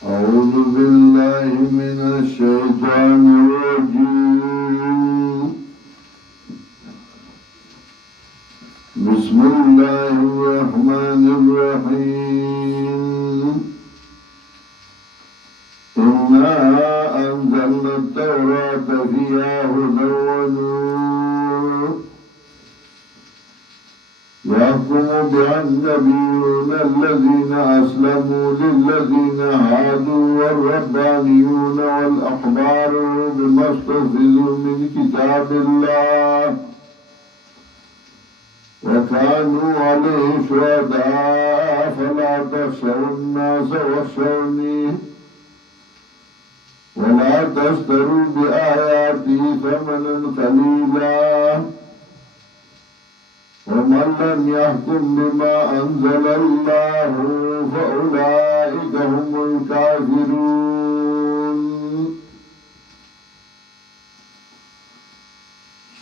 أعوذ بالله من الشيطان الرجيم. بسم الله الرحمن الرحيم. إنا أنزلنا التوراة فيها هدى ونور يحكم بها النبيون الذين أسلموا للذين هادوا والربانيون والأحبار بما استحفظوا من كتاب الله وكانوا عليه شهداء فلا تخشوا الناس واخشوني ولا تشتروا بآياتي ثمنا قليلا ومن لم يحكم بما أنزل الله فأولئك هم الكافرون.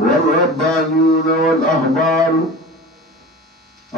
والربانيون والأحبار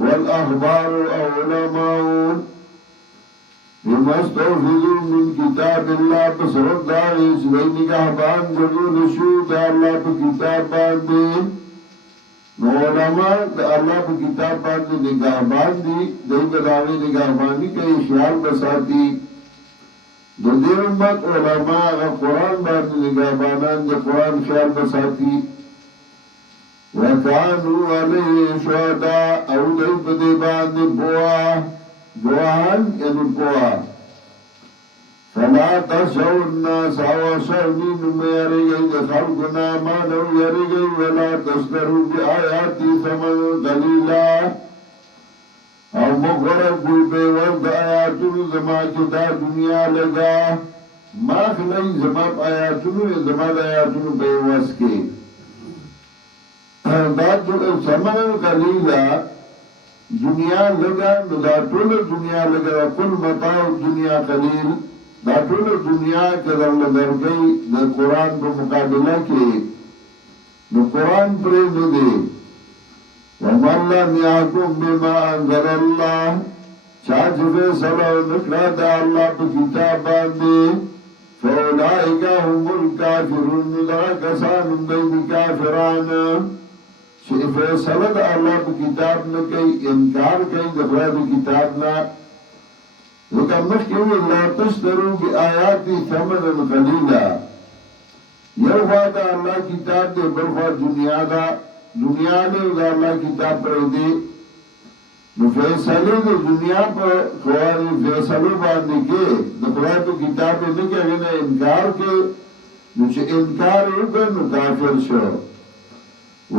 والأخبار العلماء بما استحفظوا من كتاب الله بسرد دارس بين أحبان جدود شود الله بكتاب باندي علماء الله بكتاب باندي نگاه باندي دي بداوي نگاه باندي کئی خیال بساتی دو دیر امت علماء قرآن باندي نگاه باندان دي قرآن خیال بساتی وكانوا عليه شهداء او دي بدبان بوان يعني بوا فلا تخشوا الناس وخشوني نميري خلقنا ما لو يرغي ولا تشتروا بآياتي ثمنا قليلا او مغرب بيورد آياتنا زما كدا دنيا لگا ما خلي زما آياتنا بيوس کے بعد ثمن قلیلا دنیا لگا دا ټول دنیا لگا کل متاع دنیا قلیل دا ټول دنیا کدر لدرگئی دا قرآن په مقابلہ کې نو قرآن پرې نه دی ومن لم يحكم بما انزل الله چا چې فیصله نکړه د الله په کتاب باندې فاولئک هم الکافرون دا کسان دی کافران چې فیصله د الله په کتاب نه کوي انکار کوي د خدای په کتاب نه لکه مخکې وویل لا تشتروا بآیاتي ثمنا قلیلا یو خوا د الله کتاب دی بل خوا دنیا ده دنیا دی د الله کتاب پرېږدي نو فیصلې د دنیا په فیصلو باندې کې د خدای په کتاب نه کې هغې نه انکار کوي نو چې انکار وکړ نو کافر شو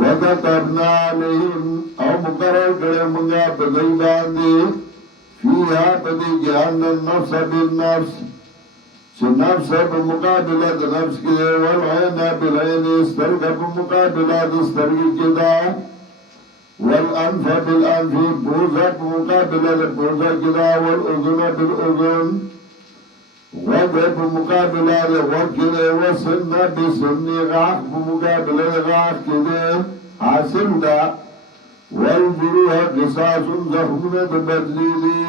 وَكَتَبْنَا عَلَيْهِمْ او مقرر کرے منگا بدئی باندے فیہا بدی جہان النفس بالنفس چھ نفس بمقابلہ دا نفس کے والعین بالعین استرگ بمقابلہ دا استرگ کے دا والانف بالانف بوزا بمقابلہ دا بوزا کے دا والاذن بالاذن وجه په مقابله د غوږ کې دی، وسن بسن غاښ په مقابله د غاښ کې دی، حاصل ده. والجروح قصاص زخمونه د بدلی دي.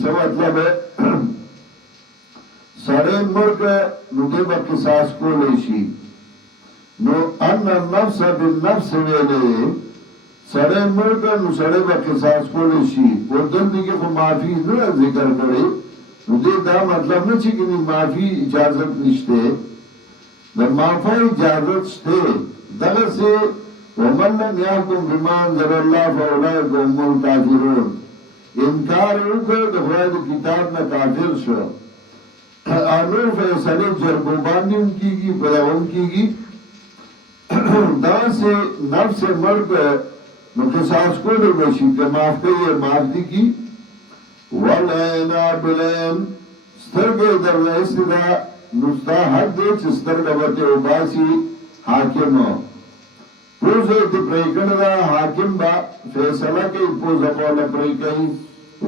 څه مطلب سړی مړ که نو دی به قصاص کولی شي. نو ان النفس بالنفس ویلی سړی مړ که نو سړی به قصاص کولی شي. اردن کې خو معافي نه ذکر کړی، نو دی دا مطلب نه چې کنی معافی اجازت نشته، د معافی اجازت شته. دغسې ومن لم یحکم بما انزل الله فاولئک هم الکافرون. انکار وکړ د خدای د کتاب نه کافر شو. نور فیصلې جرګو باندې هم کېږي، په دغه هم کېږي. دغسې نفس مړ که نو قصاص کولی به شي، که معاف کوي یې معاف دي کي. والعین بالعین سترګې درله ایستې ده، نو ستا حق دی چې سترګه به ترې وباسي حاکم. پوزه یې دې پرې کړې ده، حاکم به فیصله کوي، پوزه به ورله پرې کوي.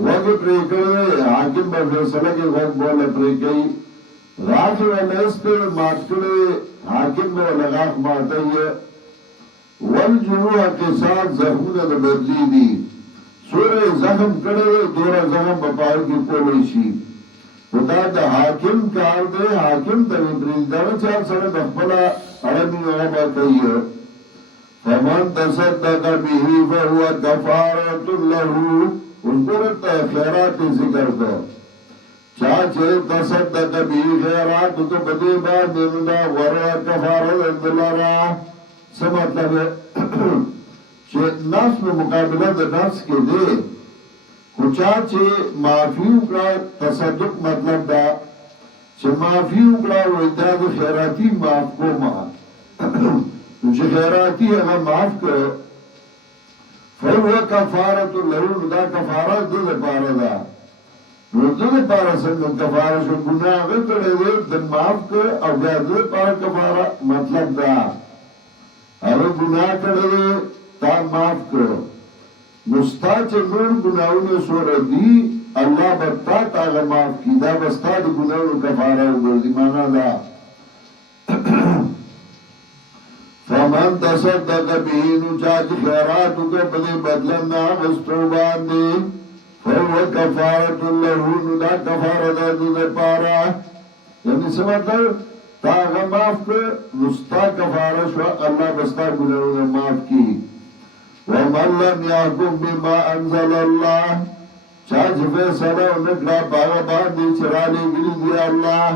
غوږ یې پرې کړی دی، حاکم به فیصله کوي، غوږ به ورله پرې کوي. غاښ یې ورله ایستی مات کړی، حاکم به ورله غاښ ماتوي. والجروح قصاص زخمونه د بدلي دي. سوره زخم کړی دی، دوره زخم په پای کې کولی شي. خو دا د حاکم کار دی، حاکم ته یې پرېږده نه چې هر سړی د خپله اړمي هغه به کوي. فمن تصدق به فهو کفارة له. اوس ګوره خیرات یې ذکر کړ. چا چې تصدق به خیرات تو په دې باندې نو دا غوره کفاره ده د لره. څه مطلب چې نفس په مقابله د نفس کې دی، خو چا چې معافي وکړه، تصدق مطلب دا چې معافي وکړه، وایي دا د خیراتي معاف کومه. نو چې خیراتي هغه معاف کړ، فهو کفارة له، نو دا کفاره د ده لپاره ده. نو د ده لپاره څنګه کفاره شو؟ ګناه هغه کړی دی، ده معاف کړ او بیا د ده لپاره کفاره. مطلب دا هغه ګناه کړی دی، تا معاف کړو. نو ستا چې نور ګناهونه څومره دي، الله به تا ته هغه معاف کړي. دا به ستا د ګناهونو کفاره وګرځي. معنا دا فمن تصدق به، نو چا چې خیرات وکړه په دې بدله نه اخیستو باندې، فهو کفارة له، نو دا کفاره ده د ده لپاره. یعنې څه مطلب؟ تا هغه معاف کړه، نو ستا کفاره شوه، الله به ستا ګناهونه معاف کړي. ومن لم يحكم بما انزل الله، چا چې فیصله ونه کړه په هغه باندې چې رالېږلي دي الله،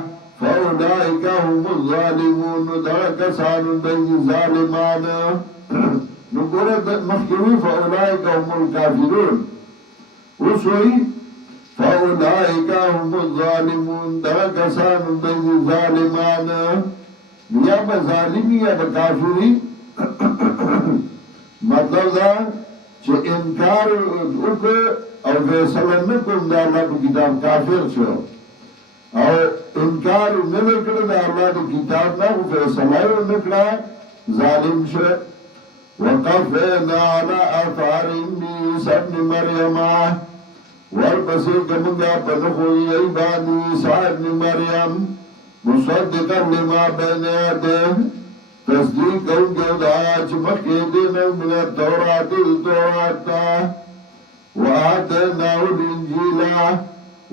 فاولئک هم الظالمون. نو دغه کسان دی ظالمان. نو ګوره مخکې وي فاولئک هم الکافرون، اوس وایي فاولئک هم الظالمون. دغه کسان دی ظالمان. یا به ظالمي یا به کافري. مطلب دا چې انکار وکړ او فیصله نه کوم د الله په کتاب، کافر شو. او انکار نه وکړ د الله د کتاب نه، خو فیصله یې ونه کړه، ظالم شو. وقفینا علی آثارهم بعیسی ابن مریم، ورپسې کومږه په نښو یې باندې عیسی ابن مریم، مصدقا لما بین یدیه، تصدیق کوونکی دا چې مخکې دی نه من التورات، تورات ته. وآتیناه الانجیل،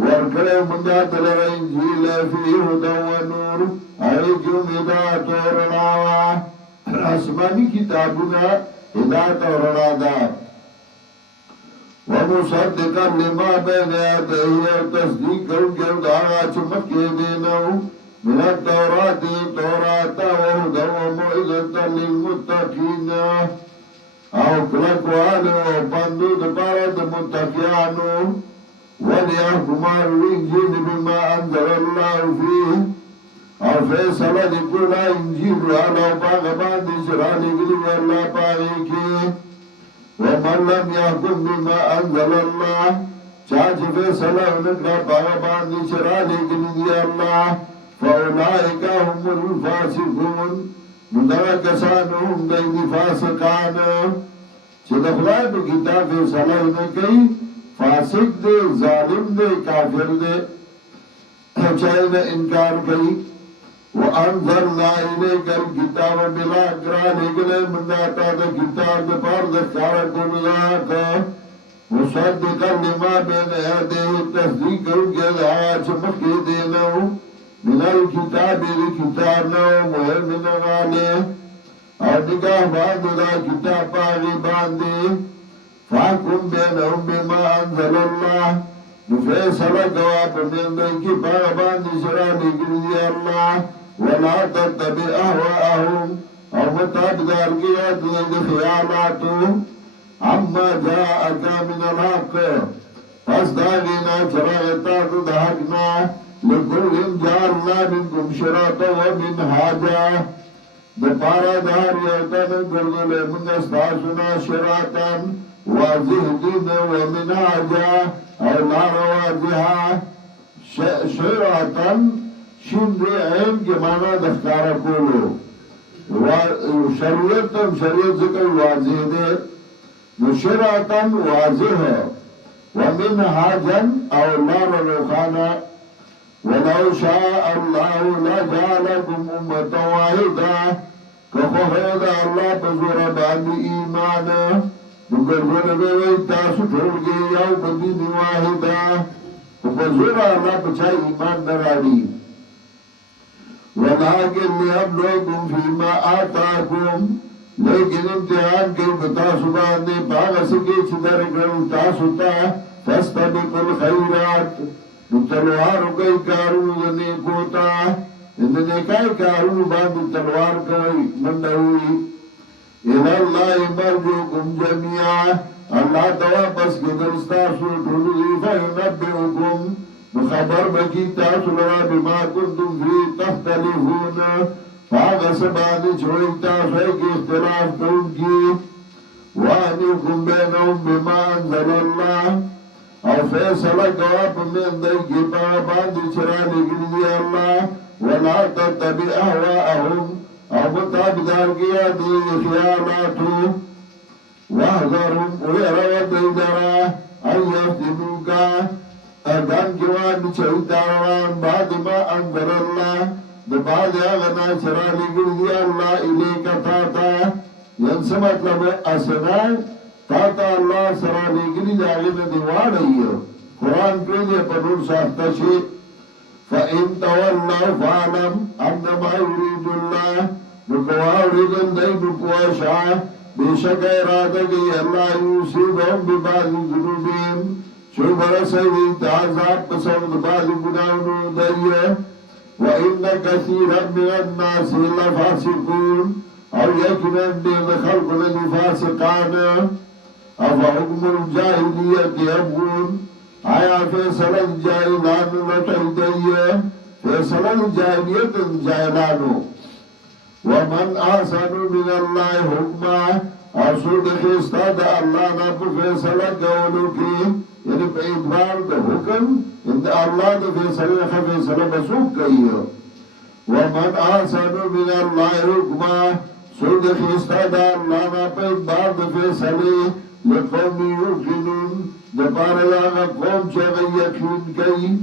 ورکړی مونږه دلته انجیل، فیه هدی ونور، هغې کې هدایت او رڼا وه. آسماني کتابونه هدایت او رڼا ده. ومصدقا لما بین یدیه، تصدیق کوونکی دا چې مخکې دی نه من التورات، تورات وهدى وموعظة للمتقين، او کلکوالی و پندو دپاره د متقیانو. وليحكم الانجیل بما انزل الله فيه، او فیصله د کله انجیل والا په هغه باندې چې رالېږلي وي الله په هغې کې. ومن لم يحكم بما انزل الله، چا چې فیصله ونه کړه په هغه باندې چې رالېږلي دي الله، فاولئک هم الفاسقون. نو دغه کسان هم دی فاسقان، چې د خدای په کتاب فیصله ونه کوي، فاسق دی، ظالم دی، کافر دی. چاہینا انکار کئی وَأَنزَلْنَا إِلَيْكَ الْكِتَابَ بِالْحَقِّ لِكَلَّ مُنَّاتَ الْكِتَابَ بِفَرْضِ كَارَكُنْ مُصَدِّقًا لِمَا بَيْنَ يَدَيْهِ تَصْدِيقًا كَذَا چمکی دینا من الكتاب لکتابنا ومهيمنا علیه اور نگاہ باندھ دا کتاب پاگی باندے فاکم بینہم بما انزل اللہ نفیصلہ گواب من دے کی پاگ باندی شرانی گردی اللہ ولا تتبع احواءهم اور متابدار کیا دے خیالاتو اما جاءك من الحق پس داغینا چراغتا دا حقنا لكل جعلنا منكم شراطا ومنهاجا دپارا دار یوتن گردل من استاسنا شراطا واضح دین ومنهاجا او لار واضحا شراطا شند عین کے معنی دختارا کولو شریعتا شریعت ذکر واضح دے شراطا واضح ومنهاجا او لار روخانا ولو شاء الله لجعلكم أمة واحدة كخوهد الله بزور بعد إيمان نقربون بويتاسو ٹھولگی یو بدین واحدة وبزور الله بچا ایمان نراری ولكن ليبلوكم فيما آتاكم لیکن امتحان کی بتاسو باندے باغسکی چدر کرو تاسو تا فاستبقوا الخيرات تلوارو کئی کارونو دنے کوتا اندنے کئی کارونو باندو تلوار کئی مندہوئی الاللہ مرجوکم جميعا اللہ دوا پس کے درستاسو ٹھولوی فینبئوکم مخبر بکی تاسو لرا بما کنتم فی تختلفون فاغس بانی چھوئی تاسو ایک اختلاف کون کی وانیکم بینہم بما انزل اللہ اور فیصلہ گواب من دے کی باندی چرانی گردی اللہ ولا تتبع احواءهم اور متابدار کیا دی خیالاتو وحضرهم ویرود دیدرا ان یفتنوکا اردان کیوان چہیداران بعد ما انزل اللہ دباد آغنا چرانی گردی اللہ الیکا تاتا ینسا مطلب اسنان تاتا اللہ سرانی گلی داغین دیوان ایو قرآن پیدے پنور ساختا شی فَإِن تَوَلَّوْا فَعْلَمْ أَنَّمَا يُرِيدُ اللَّهُ نُقْوَاوْرِدًا دَيْنُقْوَاشَا بِشَكَ إِرَادَكِ اللَّهُ يُصِيبَهُمْ بِبَعْضِ ذُنُوبِهِمْ شُبْ رَسَيْدِ تَعْزَابْ پسند بعض گناہنو دَيَّ وَإِنَّ كَثِيرًا مِنَ النَّاسِ لَفَاسِقُونَ اور یقیناً دین خلق لدی فاسقان افحکم الجاہلیت یبغون آیا فیصلہ جاہلان لٹیدئی فیصلہ جاہلیت جاہلانو ومن آسن من اللہ حکما اور سود خیستا دا اللہ نا پر فیصلہ کولو کی یعنی پہ ادبار دا حکم اند اللہ دا فیصلہ بسوک کئی ومن آسن من اللہ حکما سود خیستا دا اللہ نا پہ ادبار دا فیصلے لقومی یوقنون دپار لاغا قوم چاگئی یقین کئی